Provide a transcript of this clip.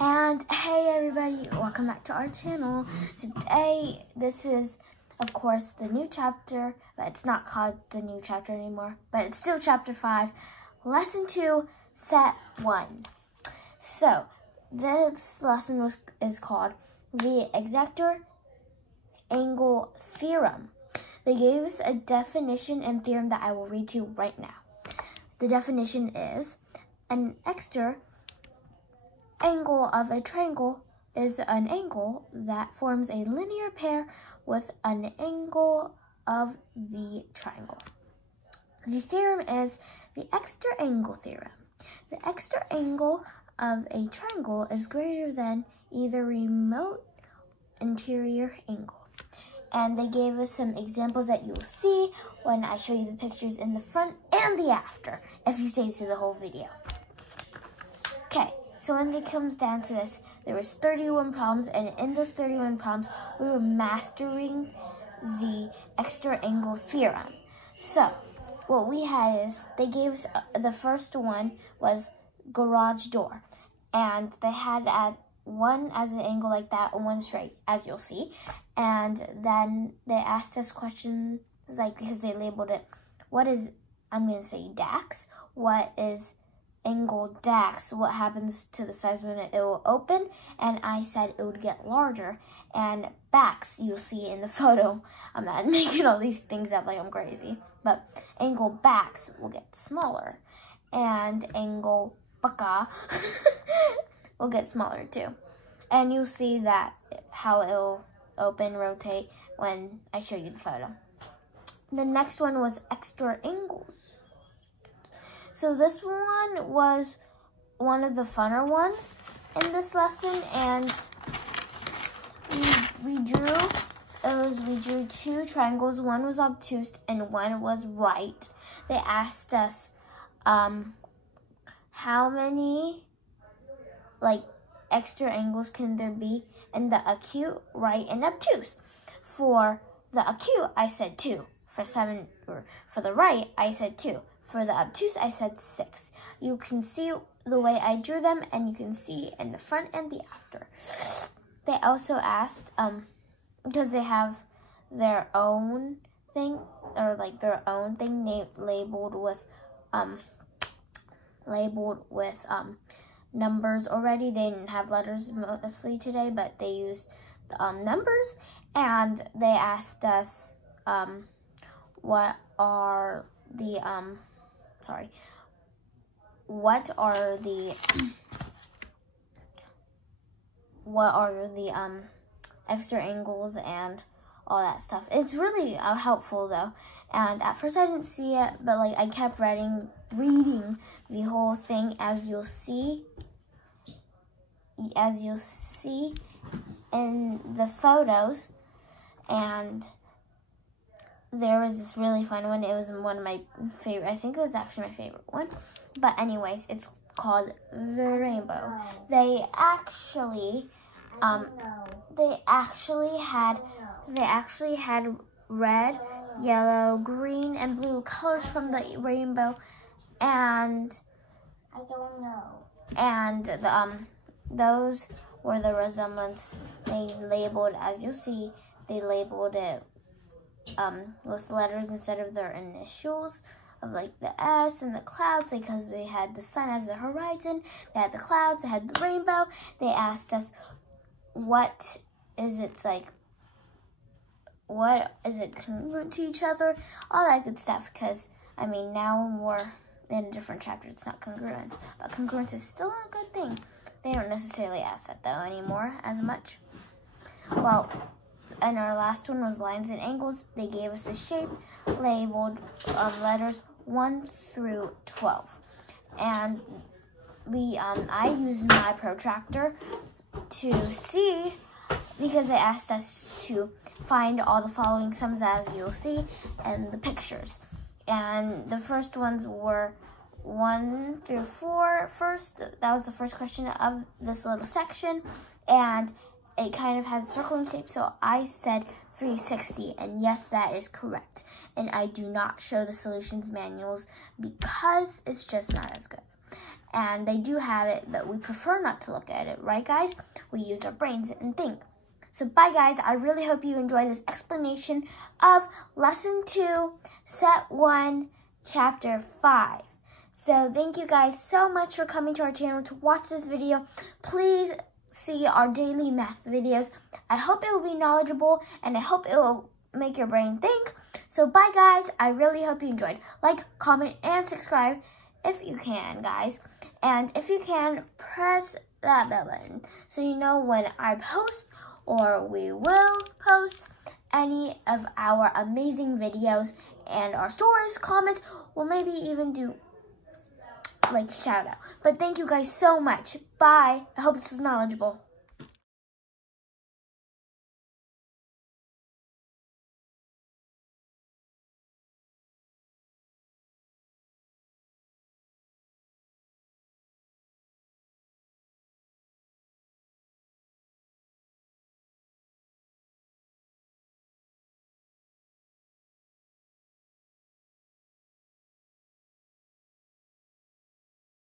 And hey everybody, welcome back to our channel. Today, this is, of course, the new chapter, but it's not called the new chapter anymore, but it's still chapter 5, lesson 2, set 1. So, this lesson is called the exactor angle theorem. They gave us a definition and theorem that I will read to you right now. The definition is an exactor angle of a triangle is an angle that forms a linear pair with an angle of the triangle. The theorem is the exactor angle theorem. The exactor angle of a triangle is greater than either remote interior angle. And they gave us some examples that you'll see when I show you the pictures in the front and the after, if you stay through the whole video. Okay. So when it comes down to this, there was 31 problems, and in those 31 problems, we were mastering the exactor angle theorem. So what we had is, they gave us, the first one was garage door, and they had one as an angle like that and one straight, as you'll see. And then they asked us questions like, because they labeled it, what is, I'm going to say dax, what is angle dax, what happens to the sides when it will open, and I said it would get larger. And bax, you'll see in the photo, I'm not making all these things up like I'm crazy, but angle bax will get smaller, and angle baka will get smaller too. And you'll see that how it'll open, rotate when I show you the photo. The next one was extra angles. So this one was one of the funner ones in this lesson, and we drew two triangles. One was obtuse and one was right. They asked us how many extra angles can there be in the acute, right, and obtuse. For the acute, I said 2. For the right, I said 2. For the obtuse, I said 6. You can see the way I drew them, and you can see in the front and the after. They also asked, because they have their own thing, or their own thing labeled with numbers already. They didn't have letters mostly today, but they used numbers. And they asked us, what are the extra angles and all that stuff. It's really helpful though. And at first I didn't see it, but I kept reading the whole thing, as you'll see in the photos. And there was this really fun one. It was one of my favorite. I think it was actually my favorite one. But anyways, it's called the rainbow. They actually had red, yellow, green, and blue colors from the rainbow, and I don't know. And those were the resemblance. They labeled, as you'll see, they labeled it with letters instead of their initials of the S and the clouds, because they had the sun as the horizon, they had the clouds, they had the rainbow. They asked us, what is it congruent to each other, all that good stuff, because I mean, now we're in a different chapter, it's not congruence, but congruence is still a good thing. They don't necessarily ask that though anymore as much. Well, and our last one was lines and angles. They gave us the shape labeled letters 1 through 12. And I used my protractor to see, because they asked us to find all the following sums, as you'll see in the pictures. And the first ones were 1 through 4 first. That was the first question of this little section. And it kind of has a circling shape, so I said 360, and yes, that is correct. And I do not show the solutions manuals because it's just not as good. and they do have it, but we prefer not to look at it, right guys? We use our brains and think. So bye guys, I really hope you enjoyed this explanation of Lesson 2, Set 1, Chapter 5. So thank you guys so much for coming to our channel to watch this video. Please see our daily math videos. I hope it will be knowledgeable, and I hope it will make your brain think. So bye guys, I really hope you enjoyed. Like, comment, and subscribe if you can, guys. And if you can, press that bell button so you know when I post, or we will post, any of our amazing videos and our stories, comments, or maybe even do like shout out. But thank you guys so much. Bye. I hope this was knowledgeable.